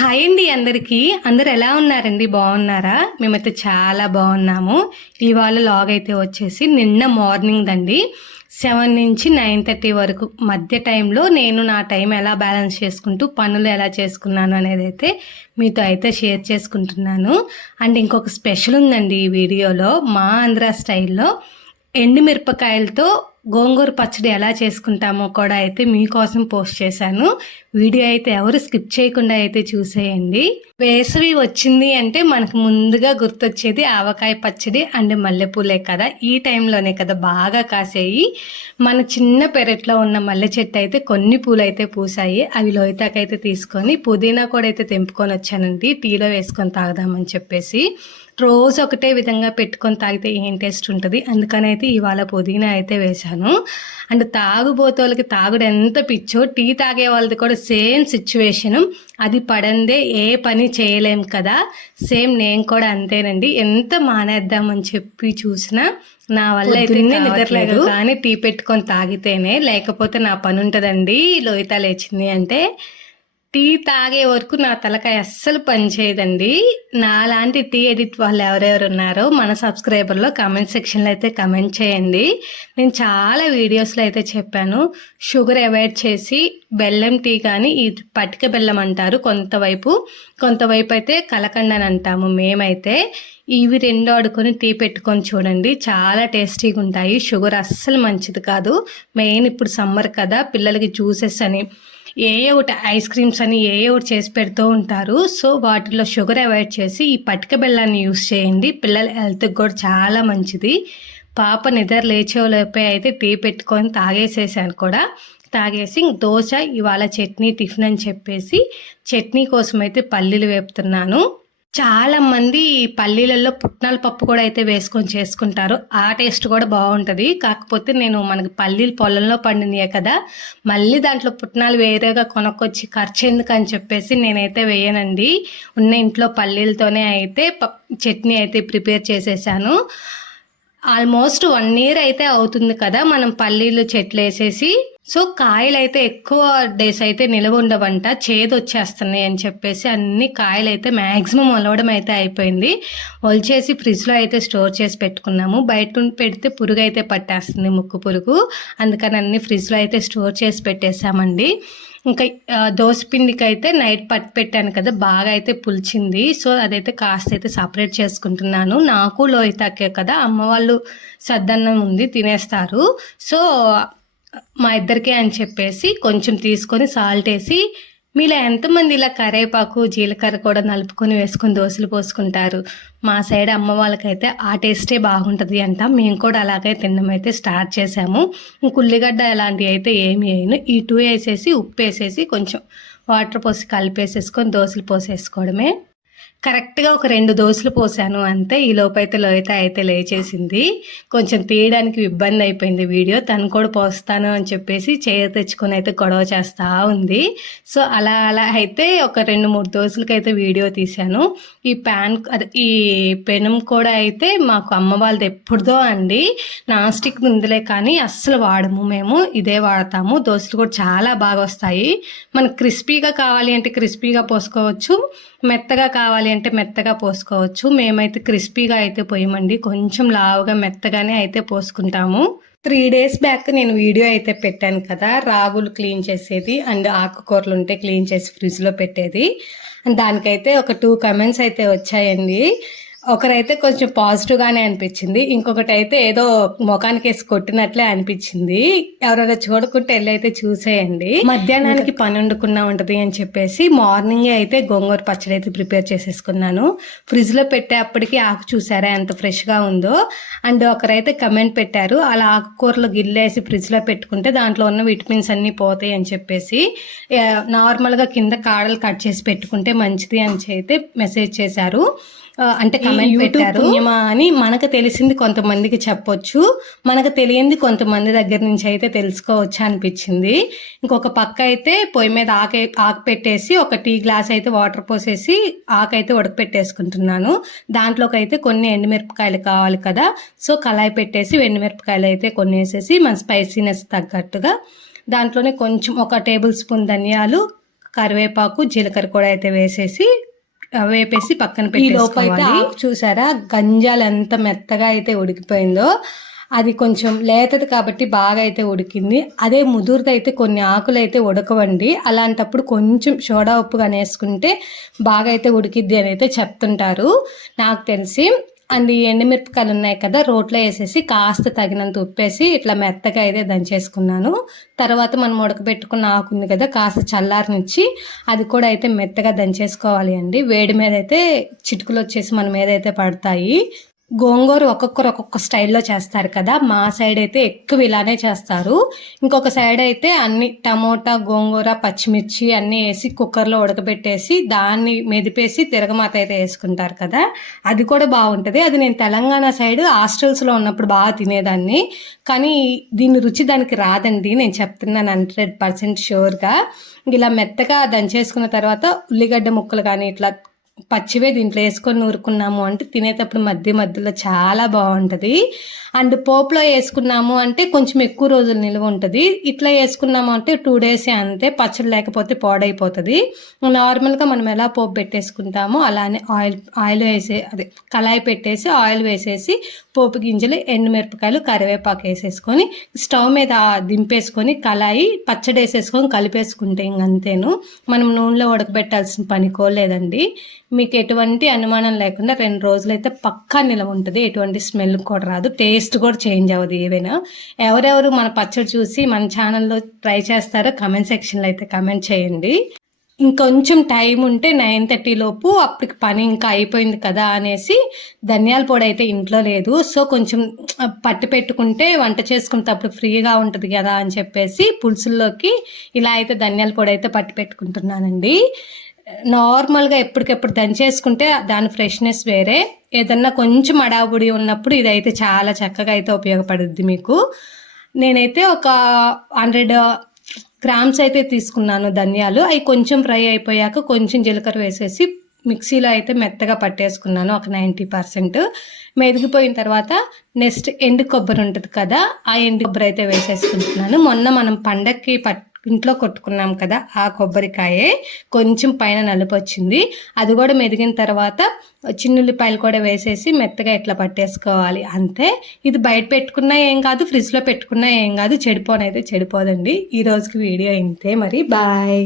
Hi అండి అందరికీ. అందరు ఎలా ఉన్నారండి? బాగున్నారా? మేమైతే చాలా బాగున్నాము. ఇవాళ లాగ్ అయితే వచ్చేసి నిన్న మార్నింగ్ అండి సెవెన్ నుంచి నైన్ థర్టీ వరకు మధ్య టైంలో నేను నా టైం ఎలా బ్యాలెన్స్ చేసుకుంటూ పనులు ఎలా చేసుకున్నాను అనేది అయితే మీతో అయితే షేర్ చేసుకుంటున్నాను. అండ్ ఇంకొక స్పెషల్ ఉందండి ఈ వీడియోలో మా ఆంధ్ర స్టైల్లో ఎండు మిరపకాయలతో గోంగూర పచ్చడి ఎలా చేసుకుంటామో కూడా అయితే మీకోసం పోస్ట్ చేశాను. వీడియో అయితే ఎవరు స్కిప్ చేయకుండా అయితే చూసేయండి. వేసవి వచ్చింది అంటే మనకు ముందుగా గుర్తొచ్చేది ఆవకాయ పచ్చడి అండ్ మల్లెపూలే కదా. ఈ టైంలోనే కదా బాగా కాసేయి. మన చిన్న పెరట్లో ఉన్న మల్లె చెట్టు అయితే కొన్ని పూలు అయితే పూసాయి. అవి లోయితాకైతే తీసుకొని పుదీనా కూడా అయితే తెంపుకొని వచ్చానండి. టీలో వేసుకొని తాగుదామని చెప్పేసి. రోజు ఒకటే విధంగా పెట్టుకొని తాగితే ఏం టేస్ట్ ఉంటుంది? అందుకని అయితే ఇవాళ పుదీనా అయితే వేశాను. అండ్ తాగుబోతోళ్ళకి తాగుడు ఎంత పిచ్చో టీ తాగే వాళ్ళది కూడా సేమ్ సిచ్యువేషన్. అది పడందే ఏ పని చేయలేం కదా. సేమ్ నేను కూడా అంతేనండి. ఎంత మానేద్దామని చెప్పి చూసినా నా వల్ల అయితే నిద్రలేదు కానీ టీ పెట్టుకొని తాగితేనే లేకపోతే నా పని ఉంటుందండి లోయిత లేచింది అంటే టీ తాగే వరకు నా తలకాయ అస్సలు పనిచేయదండి నాలాంటి టీ ఎడిట్ వాళ్ళు ఎవరెవరు ఉన్నారో మన సబ్స్క్రైబర్లో కామెంట్ సెక్షన్లో అయితే కమెంట్ చేయండి. నేను చాలా వీడియోస్లో అయితే చెప్పాను. షుగర్ అవాయిడ్ చేసి బెల్లం టీ కానీ ఈ పటిక బెల్లం అంటారు కొంతవైపు. కొంతవైపు అయితే కలకండ అని అంటాము మేమైతే. ఇవి రెండు ఆడుకొని టీ పెట్టుకొని చూడండి. చాలా టేస్టీగా ఉంటాయి షుగర్ అస్సలు మంచిది కాదు. మెయిన్ ఇప్పుడు సమ్మర్ కదా. పిల్లలకి జ్యూసెస్ అని ఏ ఒకటి ఐస్ క్రీమ్స్ అని ఏ ఒకటి చేసి పెడుతూ ఉంటారు. సో వాటిలో షుగర్ అవాయిడ్ చేసి ఈ పటిక బెల్లాన్ని యూస్ చేయండి. పిల్లల హెల్త్కి కూడా చాలా మంచిది. పాప నిద్ర లేచేలోపే అయితే టీ పెట్టుకొని తాగేసేసాను కూడా. తాగేసి దోశ ఇవాళ చట్నీ టిఫిన్ అని చెప్పేసి చట్నీ కోసం అయితే పల్లీలు వేపుతున్నాను. చాలా మంది పల్లీలలో పుట్నాల పప్పు కూడా అయితే వేసుకొని చేసుకుంటారు. ఆ టేస్ట్ కూడా బాగుంటుంది. కాకపోతే నేను మనకి పల్లీలు పొలంలో పండినాయే కదా మళ్ళీ దాంట్లో పుట్నాలు వేరేగా కొనుక్కొచ్చి ఖర్చు ఎందుకు అని చెప్పేసి నేనైతే వేయనండి. ఉన్న ఇంట్లో పల్లీలతోనే అయితే చట్నీ అయితే ప్రిపేర్ చేసేసాను. ఆల్మోస్ట్ వన్ ఇయర్ అయితే అవుతుంది కదా మనం పల్లీలు చెట్లు వేసేసి సో కాయలు అయితే ఎక్కువ డేస్ అయితే నిలవ ఉండవంట చేదు వచ్చేస్తున్నాయి అని చెప్పేసి అన్ని కాయలు అయితే మ్యాక్సిమం ఒలవడం అయితే అయిపోయింది. ఒలిచేసి ఫ్రిడ్జ్లో అయితే స్టోర్ చేసి పెట్టుకున్నాము. బయట పెడితే పురుగు అయితే పట్టేస్తుంది ముక్కు పురుగు. అందుకని అన్ని ఫ్రిడ్జ్లో అయితే స్టోర్ చేసి పెట్టేసామండి ఇంకా పిండికి అయితే నైట్ పట్టు పెట్టాను కదా బాగా అయితే పులిచింది. సో అదైతే కాస్త అయితే సపరేట్ చేసుకుంటున్నాను. నాకు లోయితాకే కదా అమ్మ వాళ్ళు సద్దన్నం ఉంది తినేస్తారు. సో మా ఇద్దరికే అని చెప్పేసి కొంచెం తీసుకొని సాల్ట్ వేసి మీలో ఎంతమంది ఇలా కరేపాకు జీలకర్ర కూడా నలుపుకొని వేసుకొని దోశలు పోసుకుంటారు? మా సైడ్ అమ్మ వాళ్ళకైతే ఆ టేస్టే బాగుంటుంది అంట. మేము కూడా అలాగే తినడం అయితే స్టార్ట్ చేసాము ఉల్లిగడ్డ అలాంటివి అయితే ఏమి వేయను. ఈ టూ వేసేసి ఉప్పు వేసేసి కొంచెం వాటర్ పోసి కలిపేసేసుకొని దోశలు పోసేసుకోవడమే. కరెక్ట్గా ఒక రెండు దోశలు పోసాను అంతే. ఈ లోపైతే లోయత అయితే లేచేసింది. కొంచెం తీయడానికి ఇబ్బంది అయిపోయింది వీడియో. తను కూడా పోస్తాను అని చెప్పేసి చేయ తెచ్చుకొని అయితే గొడవ చేస్తూ ఉంది. సో అలా అలా అయితే ఒక రెండు మూడు దోశలకి అయితే వీడియో తీశాను. ఈ ప్యాన్ ఈ పెనం కూడా అయితే మాకు అమ్మ వాళ్ళది ఎప్పుడుదో అండి. నాన్ స్టిక్ ఉందిలే కానీ అస్సలు వాడము మేము. ఇదే వాడతాము. దోశలు కూడా చాలా బాగా వస్తాయి. మనకు క్రిస్పీగా కావాలి అంటే క్రిస్పీగా పోసుకోవచ్చు. మెత్తగా కావాలి అంటే మెత్తగా పోసుకోవచ్చు. మేమైతే క్రిస్పీగా అయితే పోయమండి. కొంచెం లావుగా మెత్తగానే అయితే పోసుకుంటాము. త్రీ డేస్ బ్యాక్ నేను వీడియో అయితే పెట్టాను కదా రాగులు క్లీన్ చేసేది అండ్ ఆకుకూరలు ఉంటే క్లీన్ చేసి ఫ్రిడ్జ్లో పెట్టేది. అండ్ దానికైతే ఒక టూ కమెంట్స్ అయితే వచ్చాయండి. ఒకరైతే కొంచెం పాజిటివ్గానే అనిపించింది. ఇంకొకటి అయితే ఏదో ముఖానికి వేసి కొట్టినట్లే అనిపించింది. ఎవరైనా చూడకుంటే వెళ్ళి అయితే చూసేయండి. మధ్యాహ్నానికి పని వండుకున్నా ఉంటది అని చెప్పేసి మార్నింగే అయితే గోంగూర పచ్చడి అయితే ప్రిపేర్ చేసేసుకున్నాను. ఫ్రిడ్జ్లో పెట్టేప్పటికి ఆకు చూసారా? ఎంత ఫ్రెష్గా ఉందో. అండ్ ఒకరైతే కమెంట్ పెట్టారు అలా ఆకుకూరలు గిల్లేసి ఫ్రిడ్జ్లో పెట్టుకుంటే దాంట్లో ఉన్న విటమిన్స్ అన్ని పోతాయి అని చెప్పేసి. నార్మల్గా కింద కాడలు కట్ చేసి పెట్టుకుంటే మంచిది అని అయితే మెసేజ్ చేశారు. అంటే కమెంట్ పెట్టారు. అని మనకు తెలిసింది కొంతమందికి చెప్పొచ్చు. మనకు తెలియంది కొంతమంది దగ్గర నుంచి అయితే తెలుసుకోవచ్చు అనిపించింది. ఇంకొక పక్క అయితే పొయ్యి మీద ఆకు ఆకు పెట్టేసి ఒక టీ గ్లాస్ అయితే వాటర్ పోసేసి ఆకు అయితే ఉడకపెట్టేసుకుంటున్నాను. దాంట్లోకి అయితే కొన్ని ఎండుమిరపకాయలు కావాలి కదా. సో కళాయి పెట్టేసి ఎండుమిరపకాయలు అయితే కొన్ని వేసేసి మన స్పైసీనెస్ తగ్గట్టుగా దాంట్లోనే కొంచెం ఒక టేబుల్ స్పూన్ ధనియాలు కరివేపాకు జీలకర్ర కూడా అయితే వేసేసి వేపేసి పక్కన పెట్టేసుకోవాలి. చూసారా? గంజాలు ఎంత మెత్తగా అయితే ఉడికిపోయిందో అది కొంచెం లేతది కాబట్టి బాగా అయితే ఉడికింది. అదే ముదురుది అయితే కొన్ని ఆకులు అయితే ఉడకవండి. అలాంటప్పుడు కొంచెం సోడా ఉప్పు కానీ వేసుకుంటే బాగా అయితే ఉడికిద్ది అని అయితే చెప్తుంటారు. నాకు తెలిసి అండ్ ఈ ఎండుమిరపకాయలు ఉన్నాయి కదా రోట్లో వేసేసి కాస్త తగినంత ఉప్పేసి ఇట్లా మెత్తగా అయితే దంచేసుకున్నాను. తర్వాత మనం ఉడకబెట్టుకున్న ఆకు ఉంది కదా కాస్త చల్లారనిచ్చి అది కూడా అయితే మెత్తగా దంచేసుకోవాలి అండి. వేడి మీద అయితే చిటుకులు వచ్చేసి మన మీద అయితే పడతాయి. గోంగూర ఒక్కొక్కరు ఒక్కొక్క స్టైల్లో చేస్తారు కదా. మా సైడ్ అయితే ఎక్కువ ఇలానే చేస్తారు. ఇంకొక సైడ్ అయితే అన్ని టమోటా గోంగూర పచ్చిమిర్చి అన్నీ వేసి కుక్కర్లో ఉడకబెట్టేసి దాన్ని మెదిపేసి తిరగమాత అయితే వేసుకుంటారు కదా. అది కూడా బాగుంటుంది. అది నేను తెలంగాణ సైడ్ హాస్టల్స్లో ఉన్నప్పుడు బాగా తినేదాన్ని. కానీ దీని రుచి దానికి రాదండి. నేను చెప్తున్నాను హండ్రెడ్ పర్సెంట్ షూర్గా ఇలా మెత్తగా దంచేసుకున్న తర్వాత ఉల్లిగడ్డ ముక్కలు కానీ ఇట్లా పచ్చివే దీంట్లో వేసుకొని నూరుకున్నాము అంటే తినేటప్పుడు మధ్య మధ్యలో చాలా బాగుంటుంది. అండ్ పోపులో వేసుకున్నాము అంటే కొంచెం ఎక్కువ రోజులు నిల్వ ఉంటుంది. ఇట్లా వేసుకున్నాము అంటే టూ డేస్ అంతే పచ్చడి లేకపోతే పాడైపోతుంది. నార్మల్గా మనం ఎలా పోపు పెట్టేసుకుంటామో అలానే ఆయిల్ ఆయిల్ వేసే అదే కళాయి పెట్టేసి ఆయిల్ వేసేసి పోపు గింజలు ఎండుమిరపకాయలు కరివేపాకు వేసేసుకొని స్టవ్ మీద దింపేసుకొని కళాయి పచ్చడి వేసేసుకొని కలిపేసుకుంటే ఇంకంతేను మనం నూనెలో ఉడకబెట్టాల్సిన పనికోలేదండి మీకు ఎటువంటి అనుమానం లేకుండా రెండు రోజులైతే పక్కా నిలవ ఉంటుంది. ఎటువంటి స్మెల్ కూడా రాదు. టేస్ట్ కూడా చేంజ్ అవ్వదు ఏవైనా. ఎవరెవరు మన పచ్చడి చూసి మన ఛానల్లో ట్రై చేస్తారో కమెంట్ సెక్షన్లో అయితే కమెంట్ చేయండి. ఇంకొంచెం టైం ఉంటే నైన్ థర్టీ లోపు అప్పటికి పని ఇంకా అయిపోయింది కదా అనేసి ధనియాల పొడి అయితే ఇంట్లో లేదు. సో కొంచెం పట్టి పెట్టుకుంటే వంట చేసుకునేటప్పుడు ఫ్రీగా ఉంటుంది కదా అని చెప్పేసి పులుసుల్లోకి ఇలా అయితే ధనియాల పొడి అయితే పట్టి పెట్టుకుంటున్నానండి. నార్మల్గా ఎప్పటికెప్పుడు దంచేసుకుంటే దాని ఫ్రెష్నెస్ వేరే. ఏదన్నా కొంచెం అడావుడి ఉన్నప్పుడు ఇదైతే చాలా చక్కగా అయితే ఉపయోగపడుద్ది మీకు. నేనైతే ఒక హండ్రెడ్ గ్రామ్స్ అయితే తీసుకున్నాను ధనియాలు. అవి కొంచెం ఫ్రై అయిపోయాక కొంచెం జీలకర్ర వేసేసి మిక్సీలో అయితే మెత్తగా పట్టేసుకున్నాను ఒక నైంటీ పర్సెంట్. మెదిగిపోయిన తర్వాత నెక్స్ట్ ఎండు కొబ్బరి ఉంటుంది కదా ఆ ఎండు కొబ్బరి అయితే వేసేసుకుంటున్నాను. మొన్న మనం పండక్కి పట్ ఇంట్లో కొట్టుకున్నాం కదా ఆ కొబ్బరికాయే కొంచెం పైన నలుపు వచ్చింది. అది కూడా మెదిగిన తర్వాత చిన్నుల్లిపాయలు కూడా వేసేసి మెత్తగా ఇట్లా పట్టేసుకోవాలి? అంతే. ఇది బయట పెట్టుకున్నా ఏం కాదు ఫ్రిడ్జ్లో పెట్టుకున్నా ఏం కాదు చెడిపోనైతే చెడిపోదండి. ఈ రోజుకి వీడియో ఇంతే మరి. బాయ్.